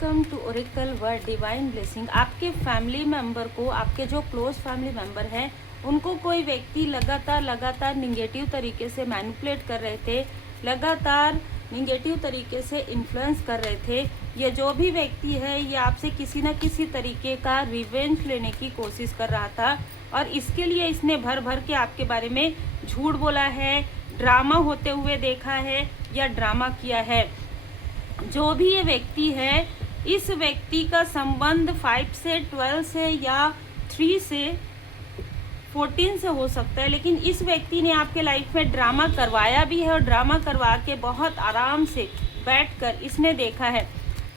Welcome to Oracle Word Divine Blessing. आपके family member को, आपके जो क्लोज फैमिली मेंबर हैं, उनको कोई व्यक्ति लगातार निगेटिव तरीके से मैनिपुलेट कर रहे थे, लगातार निगेटिव तरीके से इन्फ्लुएंस कर रहे थे। ये जो भी व्यक्ति है ये आपसे किसी न किसी तरीके का रिवेंज लेने की कोशिश कर रहा था और इसके लिए इसने भर भर के आपके बारे में झूठ बोला है, ड्रामा होते हुए देखा है या ड्रामा किया है। जो भी ये व्यक्ति है, इस व्यक्ति का संबंध 5 से 12 से या 3 से 14 से हो सकता है, लेकिन इस व्यक्ति ने आपके लाइफ में ड्रामा करवाया भी है और ड्रामा करवा के बहुत आराम से बैठकर इसने देखा है।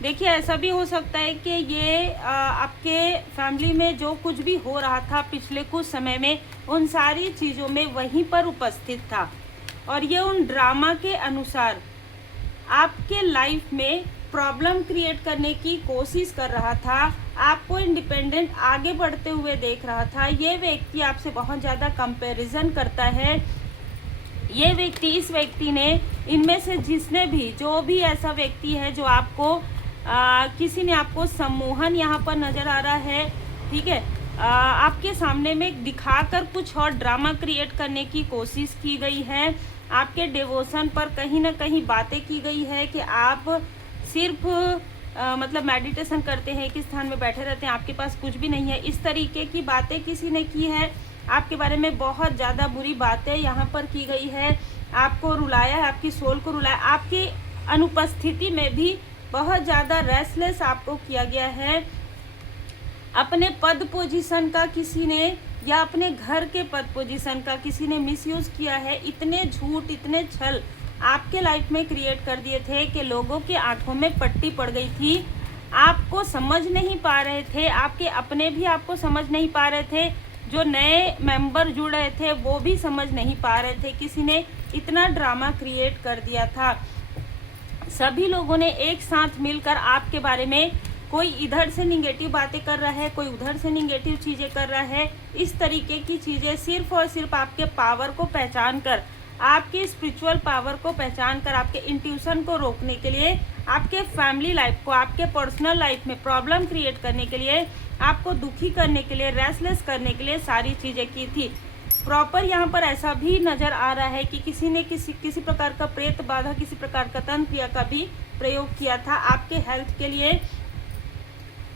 देखिए, ऐसा भी हो सकता है कि ये आपके फैमिली में जो कुछ भी हो रहा था पिछले कुछ समय में, उन सारी चीज़ों में वहीं पर उपस्थित था और ये उन ड्रामा के अनुसार आपके लाइफ में प्रॉब्लम क्रिएट करने की कोशिश कर रहा था, आपको इंडिपेंडेंट आगे बढ़ते हुए देख रहा था। ये व्यक्ति आपसे बहुत ज़्यादा कंपैरिजन करता है। ये व्यक्ति, इस व्यक्ति ने, इनमें से जिसने भी, जो भी ऐसा व्यक्ति है जो आपको किसी ने आपको सम्मोहन यहाँ पर नज़र आ रहा है, ठीक है, आपके सामने में दिखाकर कुछ और ड्रामा क्रिएट करने की कोशिश की गई है। आपके डिवोशन पर कहीं ना कहीं बातें की गई है कि आप सिर्फ मतलब मेडिटेशन करते हैं, किस स्थान में बैठे रहते हैं, आपके पास कुछ भी नहीं है। इस तरीके की बातें किसी ने की है, आपके बारे में बहुत ज़्यादा बुरी बातें यहाँ पर की गई है, आपको रुलाया है, आपकी सोल को रुलाया, आपकी अनुपस्थिति में भी बहुत ज़्यादा रेस्टलेस आपको किया गया है। अपने पद पोजीशन का किसी ने या अपने घर के पद पोजीशन का किसी ने मिसयूज़ किया है। इतने झूठ, इतने छल आपके लाइफ में क्रिएट कर दिए थे कि लोगों के आंखों में पट्टी पड़ गई थी। आपको समझ नहीं पा रहे थे, आपके अपने भी आपको समझ नहीं पा रहे थे, जो नए मेंबर जुड़ रहे थे वो भी समझ नहीं पा रहे थे। किसी ने इतना ड्रामा क्रिएट कर दिया था। सभी लोगों ने एक साथ मिलकर आपके बारे में, कोई इधर से निगेटिव बातें कर रहा है, कोई उधर से निगेटिव चीज़ें कर रहा है। इस तरीके की चीज़ें सिर्फ और सिर्फ आपके पावर को पहचान कर, आपके स्पिरिचुअल पावर को पहचान कर, आपके इंट्यूशन को रोकने के लिए, आपके फैमिली लाइफ को, आपके पर्सनल लाइफ में प्रॉब्लम क्रिएट करने के लिए, आपको दुखी करने के लिए, रेस्टलेस करने के लिए सारी चीज़ें की थी। प्रॉपर यहाँ पर ऐसा भी नज़र आ रहा है कि किसी ने किसी प्रकार का प्रेत बाधा, किसी प्रकार का तंत्र क्रिया का भी प्रयोग किया था आपके हेल्थ के लिए।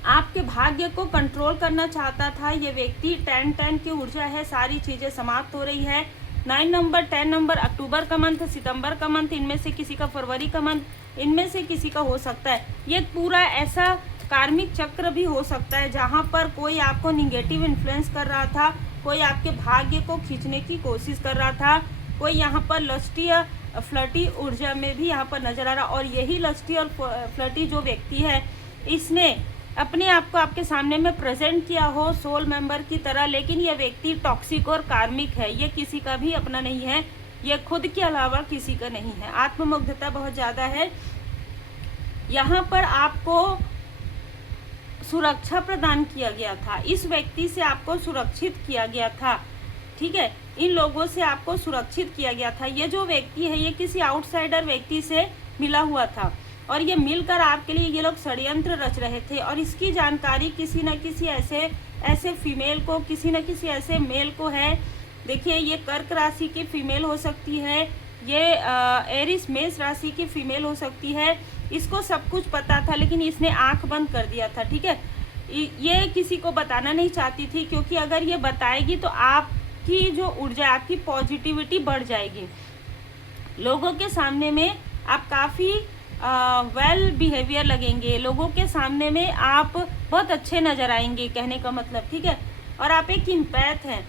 आपके भाग्य को कंट्रोल करना चाहता था ये व्यक्ति। 10-10 की ऊर्जा है, सारी चीज़ें समाप्त हो रही है। 9 नंबर, 10 नंबर, अक्टूबर का मंथ, सितंबर का मंथ, इनमें से किसी का फरवरी का मंथ, इनमें से किसी का हो सकता है। ये पूरा ऐसा कार्मिक चक्र भी हो सकता है जहाँ पर कोई आपको निगेटिव इन्फ्लुएंस कर रहा था, कोई आपके भाग्य को खींचने की कोशिश कर रहा था, कोई यहाँ पर लस्टी या फ्लर्टी ऊर्जा में भी यहाँ पर नजर आ रहा। और यही लस्टी और फ्लर्टी जो व्यक्ति है, इसने अपने आप को आपके सामने में प्रेजेंट किया हो सोल मेंबर की तरह, लेकिन यह व्यक्ति टॉक्सिक और कार्मिक है। ये किसी का भी अपना नहीं है, ये खुद के अलावा किसी का नहीं है। आत्ममुग्धता बहुत ज़्यादा है। यहाँ पर आपको सुरक्षा प्रदान किया गया था, इस व्यक्ति से आपको सुरक्षित किया गया था, ठीक है, इन लोगों से आपको सुरक्षित किया गया था। ये जो व्यक्ति है ये किसी आउटसाइडर व्यक्ति से मिला हुआ था और ये मिलकर आपके लिए ये लोग षड्यंत्र रच रहे थे और इसकी जानकारी किसी न किसी ऐसे फीमेल को, किसी न किसी ऐसे मेल को है। देखिए, ये कर्क राशि की फीमेल हो सकती है, ये एरिस मेष राशि की फीमेल हो सकती है। इसको सब कुछ पता था लेकिन इसने आंख बंद कर दिया था, ठीक है। ये किसी को बताना नहीं चाहती थी क्योंकि अगर ये बताएगी तो आपकी जो ऊर्जा, आपकी पॉजिटिविटी बढ़ जाएगी। लोगों के सामने में आप काफ़ी वेल बिहेवियर लगेंगे, लोगों के सामने में आप बहुत अच्छे नज़र आएंगे, कहने का मतलब, ठीक है। और आप एक इम्पैथ हैं,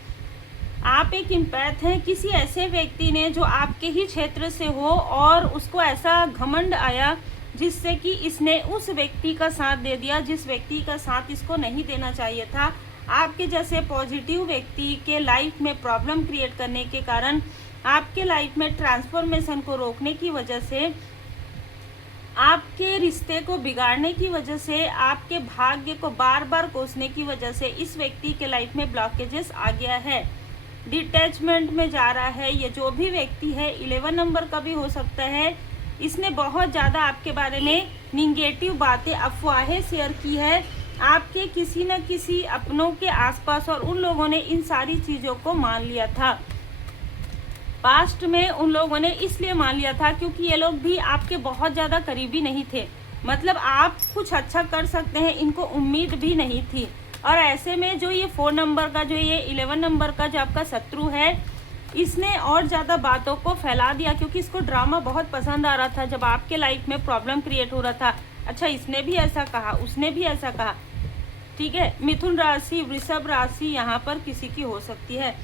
आप एक इम्पैथ हैं। किसी ऐसे व्यक्ति ने जो आपके ही क्षेत्र से हो और उसको ऐसा घमंड आया जिससे कि इसने उस व्यक्ति का साथ दे दिया जिस व्यक्ति का साथ इसको नहीं देना चाहिए था। आपके जैसे पॉजिटिव व्यक्ति के लाइफ में प्रॉब्लम क्रिएट करने के कारण, आपके लाइफ में ट्रांसफॉर्मेशन को रोकने की वजह से, आपके रिश्ते को बिगाड़ने की वजह से, आपके भाग्य को बार बार कोसने की वजह से इस व्यक्ति के लाइफ में ब्लॉकेजेस आ गया है, डिटैचमेंट में जा रहा है। ये जो भी व्यक्ति है 11 नंबर का भी हो सकता है, इसने बहुत ज़्यादा आपके बारे में निगेटिव बातें, अफवाहें शेयर की है आपके किसी न किसी अपनों के आसपास, और उन लोगों ने इन सारी चीज़ों को मान लिया था। पास्ट में उन लोगों ने इसलिए मान लिया था क्योंकि ये लोग भी आपके बहुत ज़्यादा करीबी नहीं थे, मतलब आप कुछ अच्छा कर सकते हैं इनको उम्मीद भी नहीं थी। और ऐसे में जो ये 4 नंबर का, जो ये 11 नंबर का जो आपका शत्रु है, इसने और ज़्यादा बातों को फैला दिया क्योंकि इसको ड्रामा बहुत पसंद आ रहा था। जब आपके लाइफ में प्रॉब्लम क्रिएट हो रहा था, अच्छा इसने भी ऐसा कहा, उसने भी ऐसा कहा, ठीक है। मिथुन राशि, वृषभ राशि यहाँ पर किसी की हो सकती है।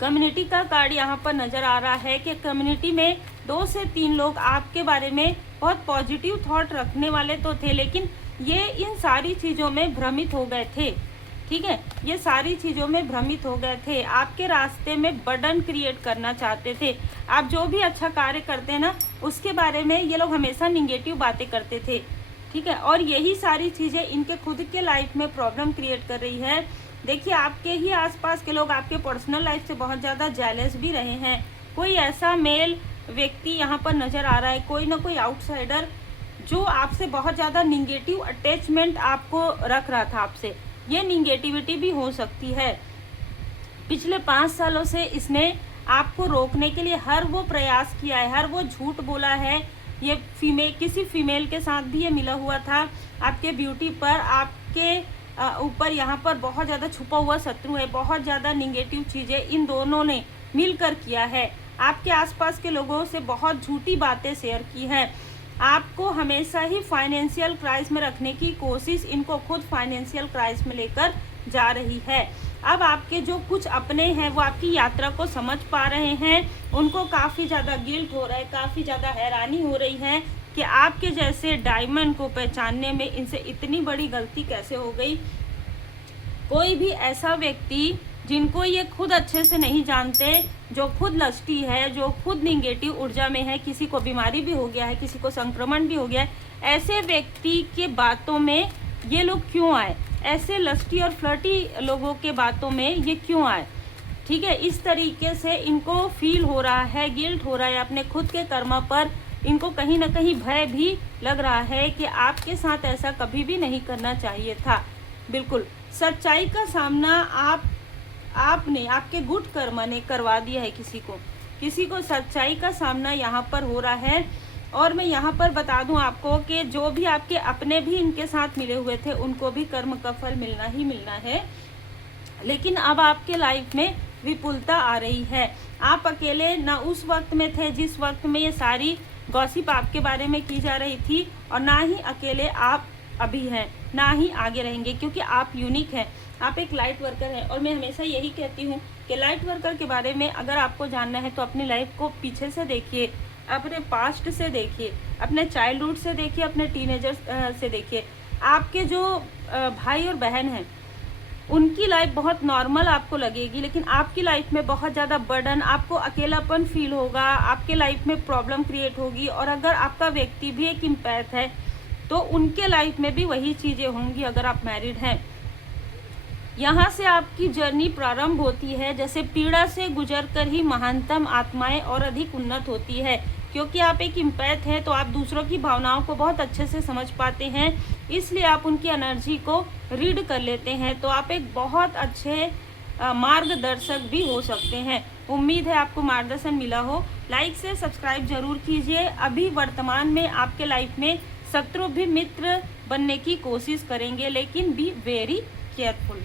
कम्युनिटी का कार्ड यहाँ पर नज़र आ रहा है कि कम्युनिटी में 2 से 3 लोग आपके बारे में बहुत पॉजिटिव थॉट रखने वाले तो थे, लेकिन ये इन सारी चीज़ों में भ्रमित हो गए थे, ठीक है। ये सारी चीज़ों में भ्रमित हो गए थे, आपके रास्ते में बर्डन क्रिएट करना चाहते थे। आप जो भी अच्छा कार्य करते हैं ना, उसके बारे में ये लोग हमेशा निगेटिव बातें करते थे, ठीक है। और यही सारी चीज़ें इनके खुद के लाइफ में प्रॉब्लम क्रिएट कर रही है। देखिए, आपके ही आसपास के लोग आपके पर्सनल लाइफ से बहुत ज़्यादा जेलस भी रहे हैं। कोई ऐसा मेल व्यक्ति यहाँ पर नज़र आ रहा है, कोई ना कोई आउटसाइडर जो आपसे बहुत ज़्यादा निगेटिव अटैचमेंट आपको रख रहा था आपसे। ये निगेटिविटी भी हो सकती है। पिछले 5 सालों से इसने आपको रोकने के लिए हर वो प्रयास किया है, हर वो झूठ बोला है। ये किसी फीमेल के साथ भी ये मिला हुआ था। आपके ब्यूटी पर, आपके ऊपर यहाँ पर बहुत ज़्यादा छुपा हुआ शत्रु है। बहुत ज़्यादा निगेटिव चीज़ें इन दोनों ने मिलकर किया है। आपके आसपास के लोगों से बहुत झूठी बातें शेयर की है। आपको हमेशा ही फाइनेंशियल क्राइसिस में रखने की कोशिश इनको खुद फाइनेंशियल क्राइसिस में लेकर जा रही है। अब आपके जो कुछ अपने हैं वो आपकी यात्रा को समझ पा रहे हैं, उनको काफ़ी ज़्यादा गिल्ट हो रहा है, काफ़ी ज़्यादा हैरानी हो रही है कि आपके जैसे डायमंड को पहचानने में इनसे इतनी बड़ी गलती कैसे हो गई। कोई भी ऐसा व्यक्ति जिनको ये खुद अच्छे से नहीं जानते, जो खुद लस्टी है, जो खुद निगेटिव ऊर्जा में है, किसी को बीमारी भी हो गया है, किसी को संक्रमण भी हो गया है, ऐसे व्यक्ति के बातों में ये लोग क्यों आए? ऐसे लस्टी और फ्लर्टी लोगों के बातों में ये क्यों आए? ठीक है, इस तरीके से इनको फील हो रहा है, गिल्ट हो रहा है अपने खुद के कर्म पर। इनको कहीं ना कहीं भय भी लग रहा है कि आपके साथ ऐसा कभी भी नहीं करना चाहिए था। बिल्कुल सच्चाई का सामना आपने, आपके गुड कर्म ने करवा दिया है। किसी को सच्चाई का सामना यहाँ पर हो रहा है। और मैं यहाँ पर बता दूँ आपको कि जो भी आपके अपने भी इनके साथ मिले हुए थे, उनको भी कर्म का फल मिलना ही मिलना है। लेकिन अब आपके लाइफ में विपुलता आ रही है। आप अकेले ना उस वक्त में थे जिस वक्त में ये सारी गॉसिप आपके बारे में की जा रही थी, और ना ही अकेले आप अभी हैं, ना ही आगे रहेंगे, क्योंकि आप यूनिक हैं। आप एक लाइट वर्कर हैं। और मैं हमेशा यही कहती हूँ कि लाइट वर्कर के बारे में अगर आपको जानना है तो अपनी लाइफ को पीछे से देखिए, अपने पास्ट से देखिए, अपने चाइल्डहुड से देखिए, अपने टीनेजर्स से देखिए। आपके जो भाई और बहन हैं उनकी लाइफ बहुत नॉर्मल आपको लगेगी, लेकिन आपकी लाइफ में बहुत ज़्यादा बर्डन, आपको अकेलापन फील होगा, आपके लाइफ में प्रॉब्लम क्रिएट होगी। और अगर आपका व्यक्ति भी एक इम्पैथ है तो उनके लाइफ में भी वही चीज़ें होंगी अगर आप मैरिड हैं। यहाँ से आपकी जर्नी प्रारंभ होती है। जैसे पीड़ा से गुजरकर ही महानतम आत्माएं और अधिक उन्नत होती है। क्योंकि आप एक इम्पैथ हैं तो आप दूसरों की भावनाओं को बहुत अच्छे से समझ पाते हैं, इसलिए आप उनकी एनर्जी को रीड कर लेते हैं। तो आप एक बहुत अच्छे मार्गदर्शक भी हो सकते हैं। उम्मीद है आपको मार्गदर्शन मिला हो। लाइक से सब्सक्राइब जरूर कीजिए। अभी वर्तमान में आपके लाइफ में शत्रु भी मित्र बनने की कोशिश करेंगे, लेकिन बी वेरी केयरफुल।